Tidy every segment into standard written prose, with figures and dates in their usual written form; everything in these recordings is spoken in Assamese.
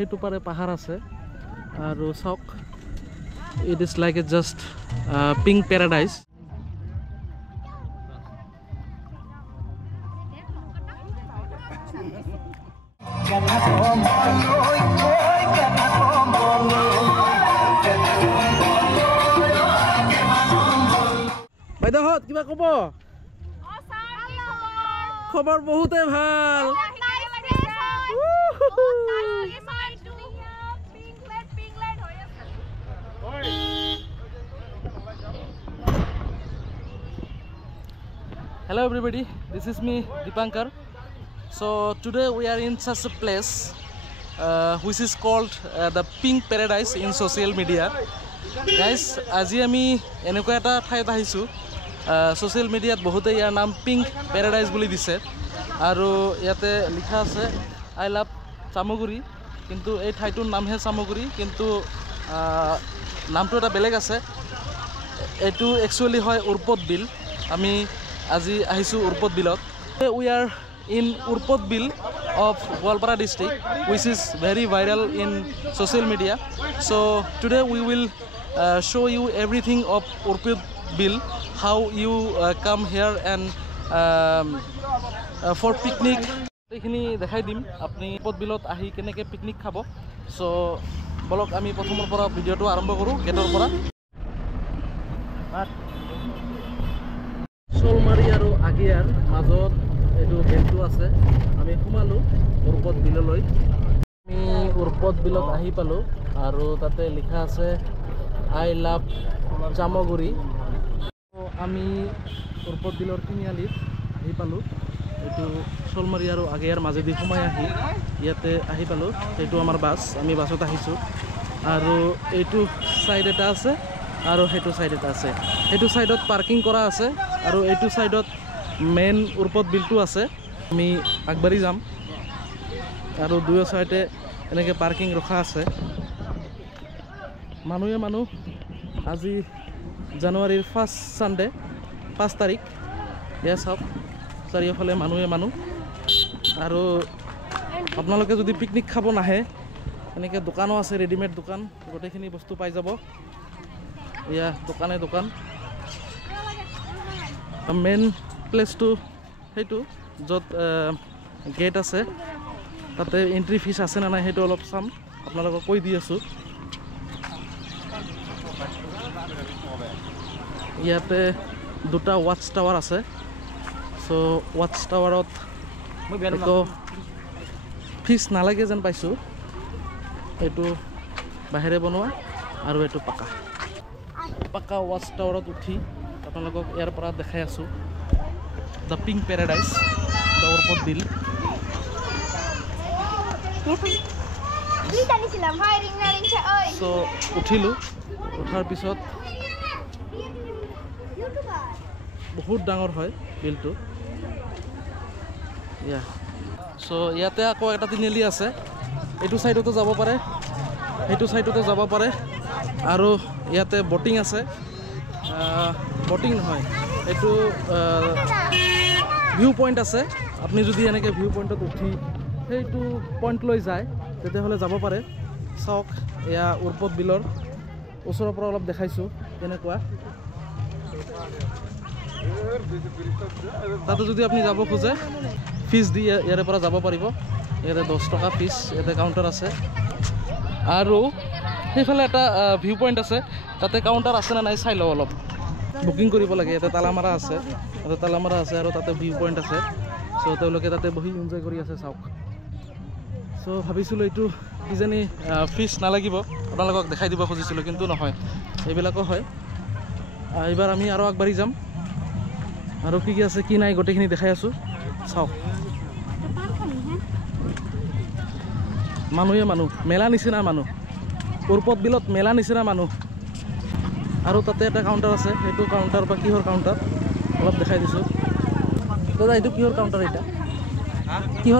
সেইটো পাৰে পাহাৰ আছে আৰু চাওক it is like a just pink paradise. বাইদেউহঁত কিবা ক'ব? খবৰ বহুতে ভাল। Hello everybody, this is me Dipankar. So today we are in such a place which is called the Pink Paradise in social media. Guys, আজি আমি এনেকুৱা এটা ঠাইত আহিছোঁ social media ত বহুতে ইয়াৰ নাম Pink Paradise বুলি দিছে আৰু ইয়াতে লিখা আছে I love চামগুৰি কিন্তু এই ঠাইটোৰ নামহে চামগুৰি কিন্তু নামটো এটা বেলেগ আছে এটো একচুয়ালি হয় উৰপদ বিল আমি আজি আহিছো উৰপদ বিলত we are in Urpod Bill of Goalpara district which is very viral in social media. So today we will show you everything of Urpod Bill, how you come here and for picnic. এইখিনি দেখাই দিম আপনি উৰপদ বিলত আহি কেনেকৈ পিকনিক খাব সো বলক আমি প্ৰথমৰ পৰা ভিডিঅটো আৰম্ভ কৰোঁ গেটৰ পৰা শোলমাৰী আৰু আগিয়াৰ মাজত এইটো গেটটো আছে আমি সোমালো উৰপদ বিললৈ আমি উৰপদ বিলত আহি পালো আৰু তাতে লিখা আছে I love চামগুৰি আমি উৰপদ বিলৰ তিনিআলিত আহি পালো এইটো শোলমাৰী আৰু আগিয়াৰ মাজেদি সোমাই আহি ইয়াতে আহি পালো এইটো আমাৰ বাছ আমি বাছত আহিছোঁ আৰু এইটো সাইড এটা আছে আৰু হেতু সাইড এটা আছে হেতু সাইডত পাৰ্কিং কৰা আছে আৰু এইটো সাইডত মেইন উৰপদ বিলটো আছে আমি আগবাঢ়ি যাম আৰু দুয়ো সাইডে এনেকৈ পাৰ্কিং ৰখা আছে মানুহ আজি জানুৱাৰীৰ ফাৰ্ষ্ট সানডে 5 তাৰিখ ইয়া সব চাৰিওফালে মানুহ আৰু আপোনালোকে যদি পিকনিক খাব নাহে এনেকৈ দোকানো আছে ৰেডিমেড দোকান গোটেইখিনি বস্তু পাই যাব ইয়া দোকান মেইন প্লেসটো সেইটো য'ত গেট আছে তাতে এন্ট্ৰি ফিজ আছে না নাই সেইটো অলপ চাম আপোনালোকক কৈ দি আছোঁ ইয়াতে দুটা ৱাচ টাৱাৰ আছে সো ৱাচ টাৱাৰত একো ফিজ নালাগে যেন পাইছোঁ এইটো বাহিৰে বনোৱা আৰু এইটো পাকা ৱাচ টাৱাৰত উঠি আপোনালোকক ইয়াৰ পৰা দেখাই আছোঁ the pink paradise the Urpad bill so উঠিলোঁ উঠাৰ পিছত বহুত ডাঙৰ হয় বিলটো ইয়া সো ইয়াতে আকৌ এটা তিনিআলি আছে এইটো সাইডতো যাব পাৰে সেইটো সাইডতো যাব পাৰে আৰু ইয়াতে বটিং আছে বটিং নহয় এইটো ভিউ পইণ্ট আছে আপুনি যদি এনেকৈ ভিউ পইণ্টত উঠি সেইটো পইণ্ট লৈ যায় তেতিয়াহ'লে যাব পাৰে চাওক এয়া উৰপদ বিলৰ ওচৰৰ পৰা অলপ দেখাইছোঁ কেনেকুৱা তাতে যদি আপুনি যাব খোজে ফিজ দি ইয়াৰে পৰা যাব পাৰিব ইয়াতে 10 টকা ফিজ ইয়াতে কাউণ্টাৰ আছে আৰু সেইফালে এটা ভিউ পইণ্ট আছে তাতে কাউণ্টাৰ আছে না নাই চাই লওঁ অলপ বুকিং কৰিব লাগে ইয়াতে তালামাৰা আছে আৰু তাতে ভিউ পইণ্ট আছে সো তেওঁলোকে তাতে বহি এনজয় কৰি আছে চাওক সো ভাবিছিলোঁ এইটো কিজানি ফিজ নালাগিব আপোনালোকক দেখাই দিব খুজিছিলোঁ কিন্তু নহয় এইবিলাকো হয় এইবাৰ আমি আৰু আগবাঢ়ি যাম আৰু কি আছে কি নাই গোটেইখিনি দেখাই আছোঁ চাওক মানুহ মেলা নিচিনা মানুহ উৰপদ বিলত মেলা নিচিনা মানুহ আৰু তাতে এটা কাউণ্টাৰ আছে সেইটো কাউণ্টাৰ বা কিহৰ কাউণ্টাৰ অলপ দেখাই দিছোঁ দাদা এইটো কিহৰ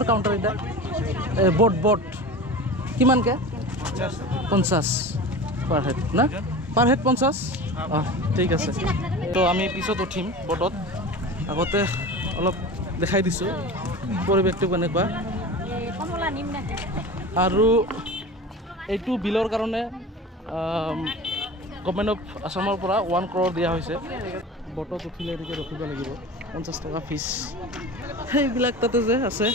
কাউণ্টাৰ এটা বট কিমানকৈ 50 পাৰ হেড না পাৰ হেড 50 অঁ ঠিক আছে তো আমি পিছত উঠিম বটত আগতে অলপ দেখাই দিছোঁ পৰিৱেশটো কেনেকুৱা আৰু এইটো বিলৰ কাৰণে গভৰ্ণমেণ্ট অফ আসামৰ পৰা 1 crore দিয়া হৈছে বটত উঠিলে এনেকৈ ৰখিব লাগিব 50 টকা ফিজ সেইবিলাক তাতে যে আছে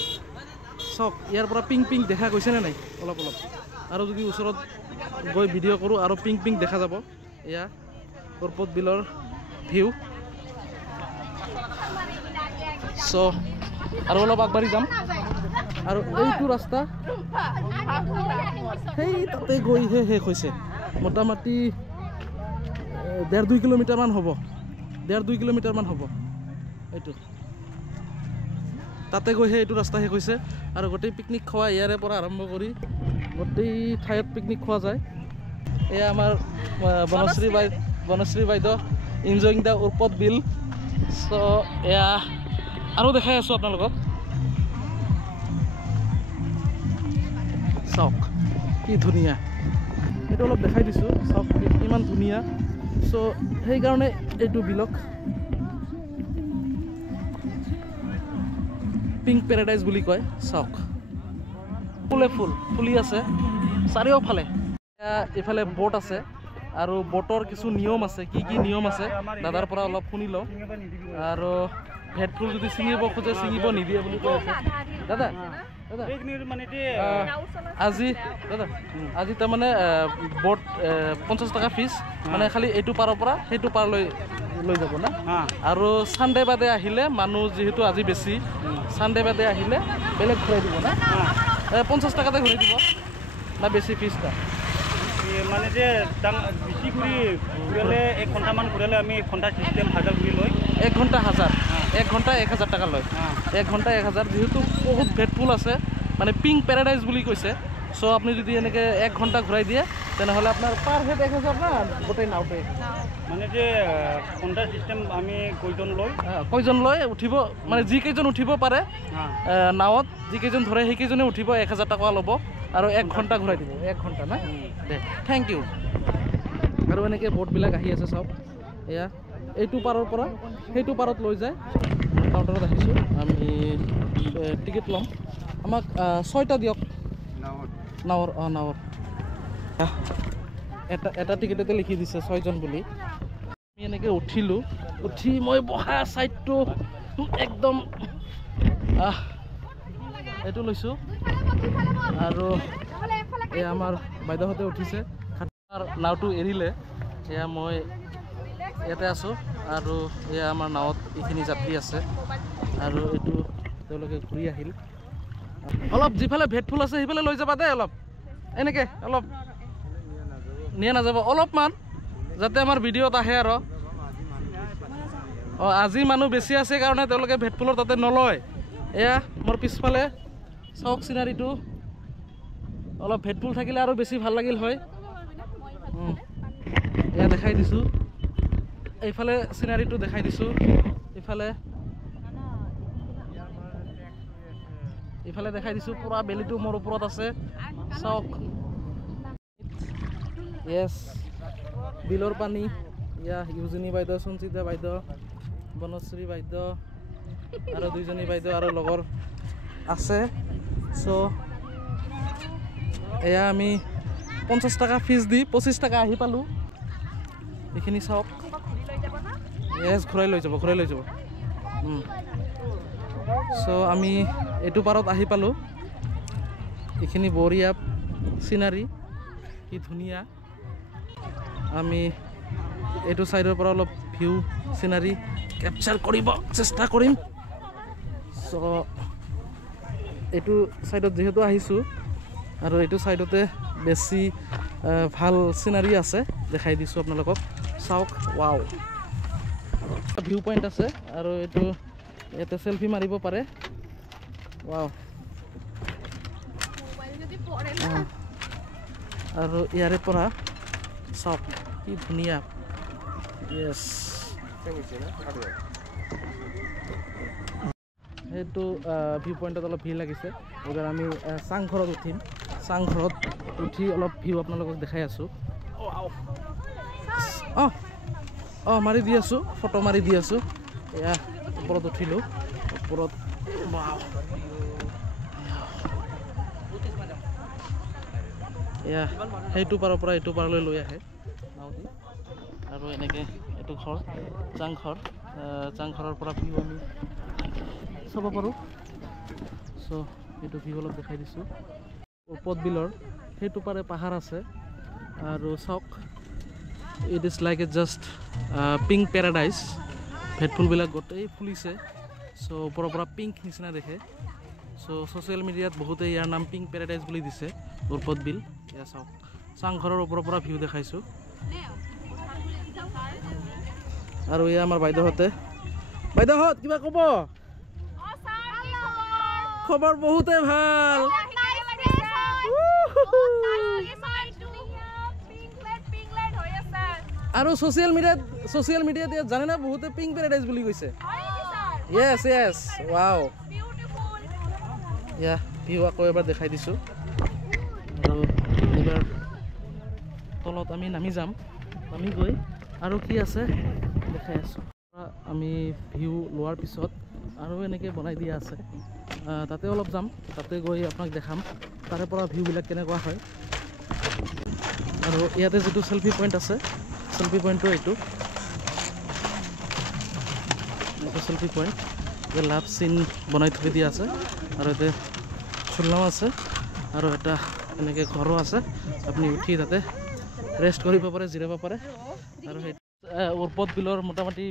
চব ইয়াৰ পৰা পিং পিং দেখা গৈছেনে নাই অলপ অলপ আৰু যদি ওচৰত গৈ ভিডিঅ' কৰোঁ আৰু পিং পিং দেখা যাব এয়া পৰ্বত বিলৰ ভিউ চ' আৰু অলপ আগবাঢ়ি যাম আৰু এইটো ৰাস্তা সেই তাতে গৈহে শেষ হৈছে মোটামুটি 1.5-2 কিলোমিটাৰমান হ'ব 1.5-2 কিলোমিটাৰমান হ'ব এইটো তাতে গৈহে এইটো ৰাস্তা শেষ হৈছে আৰু গোটেই পিকনিক খোৱা ইয়াৰে পৰা আৰম্ভ কৰি গোটেই ঠাইত পিকনিক খোৱা যায় এয়া আমাৰ বনশ্ৰী বাইদেউ ইনজয়িং দ্য উৰ্পদ বিল চ' এয়া আৰু দেখাই আছোঁ আপোনালোকক চাওক কি ধুনীয়া এইটো অলপ দেখাই দিছোঁ চাওক কিমান ধুনীয়া চ' সেইকাৰণে এইটো বিলক পিংক পেৰাডাইজ বুলি কয় চাওক ফুলে ফুলি আছে চাৰিওফালে এইফালে বোট আছে আৰু বোটৰ কিছু নিয়ম আছে কি নিয়ম আছে দাদাৰ পৰা অলপ শুনি লওঁ আৰু ভেটফুল যদি ছিঙিব খোজে ছিঙিব নিদিয়ে বুলি কৈ আছে দাদা আজি তাৰমানে বোট 50 টকা ফিজ মানে খালি এইটো পাৰৰ পৰা সেইটো পাৰলৈ লৈ যাব না আৰু ছানডে বাদে আহিলে মানুহ যিহেতু আজি বেছি ছানডে বাদে আহিলে বেলেগ ঘূৰাই দিব না 50 টকাতে ঘূৰাই দিব না বেছি ফিজটা মানে যে বেছি কৰি ঘূৰালে 1 ঘণ্টামান ঘূৰালে আমি ঘণ্টা চিষ্টেম 1000 কৰি লয় 1 ঘণ্টা 1 ঘণ্টা 1000 টকা লয় 1 ঘণ্টা 1000 যেহেতু বহুত ভেটফুল আছে মানে পিংক পেৰাডাইজ বুলি কৈছে চ' আপুনি যদি এনেকৈ 1 ঘণ্টা ঘূৰাই দিয়ে তেনেহ'লে আপোনাৰ পাৰ হেড 1000 না গোটেই নাওতে মানে যে ঘণ্টা চিষ্টেম আমি কয়জন লৈ উঠিব মানে যিকেইজন উঠিব পাৰে নাৱত যিকেইজন ধৰে সেইকেইজনে উঠিব 1000 টকা ল'ব আৰু 1 ঘণ্টা ঘূৰাই দিব 1 ঘণ্টা না দে থেংক ইউ আৰু এনেকৈ বোটবিলাক আহি আছে চব এয়া এইটো পাৰৰ পৰা সেইটো পাৰত লৈ যায় কাউণ্টাৰত আহিছোঁ আমি টিকেট ল'ম আমাক 6টা দিয়ক নাৱৰ এটা টিকেটতে লিখি দিছে 6জন বুলি আমি এনেকৈ উঠি মই বহা ছাইডটো একদম এইটো লৈছোঁ আৰু এয়া আমাৰ বাইদেউহঁতে উঠিছে নাওটো এৰিলে এয়া মই ইয়াতে আছোঁ আৰু এয়া আমাৰ নাৱত এইখিনি যাত্ৰী আছে আৰু এইটো তেওঁলোকে ঘূৰি আহিল অলপ যিফালে ভেটফুল আছে সেইফালে লৈ যাবা দেই অলপ এনেকৈ অলপ নিয়ে নাযাব অলপমান যাতে আমাৰ ভিডিঅ'ত আহে আৰু আজি মানুহ বেছি আছে কাৰণে তেওঁলোকে ভেটফুলৰ তাতে নলয় এয়া মোৰ পিছফালে চাওক চিনাৰীটো অলপ ভেটফুল থাকিলে আৰু বেছি ভাল লাগিল হয় এয়া দেখাই দিছোঁ এইফালে চিনাৰীটো দেখাই দিছোঁ ইফালে দেখাই দিছোঁ পুৰা বেলিটো মোৰ ওপৰত আছে চাওক য়েছ বিলৰ পানী ইয়া ইউজনী বাইদেউ সঞ্চিতা বাইদেউ বনশ্ৰী বাইদেউ আৰু 2জনী বাইদেউ আৰু লগৰ আছে চ' এয়া আমি 50 টকা ফিজ দি 25 টকা আহি পালোঁ এইখিনি চাওক য়েছ ঘূৰাই লৈ যাব চ' আমি এইটো পাৰত আহি পালোঁ এইখিনি বঢ়িয়া চিনাৰী কি ধুনীয়া আমি এইটো ছাইডৰ পৰা অলপ ভিউ চিনাৰী কেপচাৰ কৰিব চেষ্টা কৰিম চ' এইটো ছাইডত যিহেতু আহিছোঁ আৰু এইটো ছাইডতে বেছি ভাল চিনাৰী আছে দেখাই দিছোঁ আপোনালোকক চাওক ৱাও ভিউ পইণ্ট আছে আৰু এইটো ইয়াতে সেলফি মাৰিব পাৰে ৱাও আৰু ইয়াৰে পৰা চাওক কি ধুনীয়া য়েছ সেইটো ভিউ পইণ্টত অলপ ভিৰ লাগিছে এইবাৰ আমি চাংঘৰত উঠিম চাংঘৰত উঠি অলপ ভিউ আপোনালোকক দেখাই আছোঁ মাৰি দি আছোঁ ফটো মাৰি দি আছোঁ এয়া ওপৰত উঠিলোঁ ওপৰত এয়া সেইটো পাৰৰ পৰা এইটো পাৰলৈ লৈ আহে নাও দি আৰু এনেকৈ এইটো ঘৰ চাংঘৰৰ পৰা ভিউ আমি চাব পাৰোঁ চ' এইটো ভিউ অলপ দেখাই দিছোঁ ওপত বিলৰ সেইটো পাৰে পাহাৰ আছে আৰু চাওক it is like a just pink paradise ভেটফুলবিলাক গোটেই ফুলিছে চ' ওপৰৰ পৰা পিংক নিচিনা দেখে চ' ছ'চিয়েল মিডিয়াত বহুতে ইয়াৰ নাম পিংক পেৰাডাইজ বুলি দিছে উৰ্পদ বিল এয়া চাওক চাংঘৰৰ ওপৰৰ পৰা ভিউ দেখাইছোঁ আৰু এয়া আমাৰ বাইদেউহঁত কিবা ক'ব খবৰ বহুতে ভাল আৰু ছ'চিয়েল মিডিয়াত জানে না বহুতে পিংক পেৰাডাইজ বুলি কৈছে য়েছ ৱাও ইয়া ভিউ আকৌ এবাৰ দেখাই দিছোঁ আৰু এইবাৰ তলত আমি নামি যাম আমি গৈ আৰু কি আছে দেখাই আছোঁ আমি ভিউ লোৱাৰ পিছত আৰু এনেকৈ বনাই দিয়া আছে তাতে অলপ যাম তাতে গৈ আপোনাক দেখাম তাৰে পৰা ভিউবিলাক কেনেকুৱা হয় আৰু ইয়াতে যিটো চেল্ফি পইণ্ট আছে চেল্ফি পইণ্টটো এইটো চেল্ফি পইণ্ট লাভ চিন বনাই থৈ দিয়া আছে আৰু ইয়াতে চোলাও আছে আৰু এটা এনেকৈ ঘৰো আছে আপুনি উঠি তাতে ৰেষ্ট কৰিব পাৰে জিৰাব পাৰে আৰু সেই উৰ্পদ বিলৰ মোটামুটি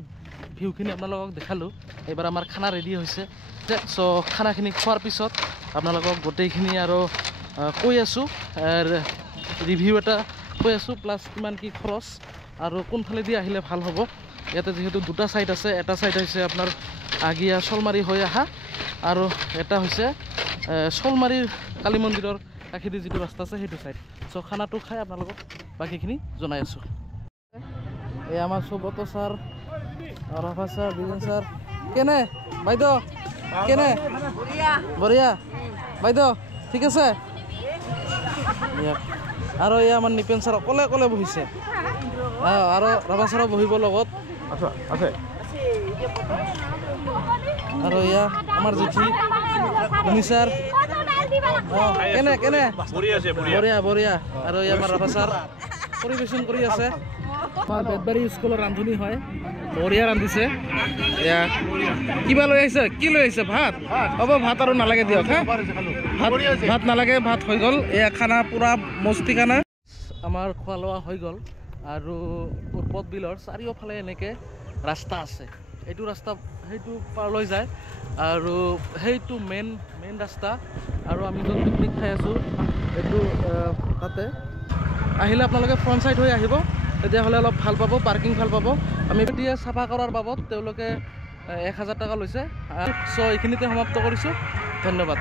ভিউখিনি আপোনালোকক দেখালোঁ এইবাৰ আমাৰ খানা ৰেডি হৈছে চ' খানাখিনি খোৱাৰ পিছত আপোনালোকক গোটেইখিনি আৰু কৈ আছোঁ ৰিভিউ এটা কৈ আছোঁ প্লাছ কিমান কি খৰচ আৰু কোনফালেদি আহিলে ভাল হ'ব ইয়াতে যিহেতু দুটা ছাইড আছে এটা ছাইড হৈছে আপোনাৰ আগিয়া শলমাৰী হৈ অহা আৰু এটা হৈছে শলমাৰীৰ কালী মন্দিৰৰ কাষেদি যিটো ৰাস্তা আছে সেইটো ছাইড চ' খানাটো খাই আপোনালোকক বাকীখিনি জনাই আছোঁ এই আমাৰ সুব্ৰত ছাৰ ৰাভা ছাৰ বিজন ছাৰ কেনে বাইদেউ কেনে বঢ়িয়া বাইদেউ ঠিক আছে আৰু এই আমাৰ নিপেন ছাৰ অকলে বহিছে আৰু ৰাভা ছাৰো বহিব লগত আছে আৰু এয়া আমাৰ জেঠি ভূমি ছাৰ কেনে বঢ়িয়া আৰু এই আমাৰ ৰাভা ছাৰ পৰিৱেশন কৰি আছে আমাৰ বেতবাৰী স্কুলৰ ৰান্ধনি হয় বঢ়িয়া ৰান্ধিছে এয়া কিবা লৈ আহিছে কি লৈ আহিছে ভাত হ'ব ভাত আৰু নালাগে দিয়ক হা ভাত নালাগে ভাত হৈ গ'ল এয়া খানা পূৰা মস্তি খানা আমাৰ খোৱা লোৱা হৈ গ'ল আৰু উৰ্পদ বিলৰ চাৰিওফালে এনেকৈ ৰাস্তা আছে এইটো ৰাস্তা সেইটো পাৰলৈ যায় আৰু সেইটো মেইন ৰাস্তা আৰু আমি য'ত পিকনিক খাই আছোঁ এইটো তাতে আহিলে আপোনালোকে ফ্ৰণ্ট ছাইড হৈ আহিব তেতিয়াহ'লে অলপ ভাল পাব পাৰ্কিং ভাল পাব আমি এতিয়া চাফা কৰাৰ বাবদ তেওঁলোকে 1000 টকা লৈছে চ' এইখিনিতে সমাপ্ত কৰিছোঁ ধন্যবাদ।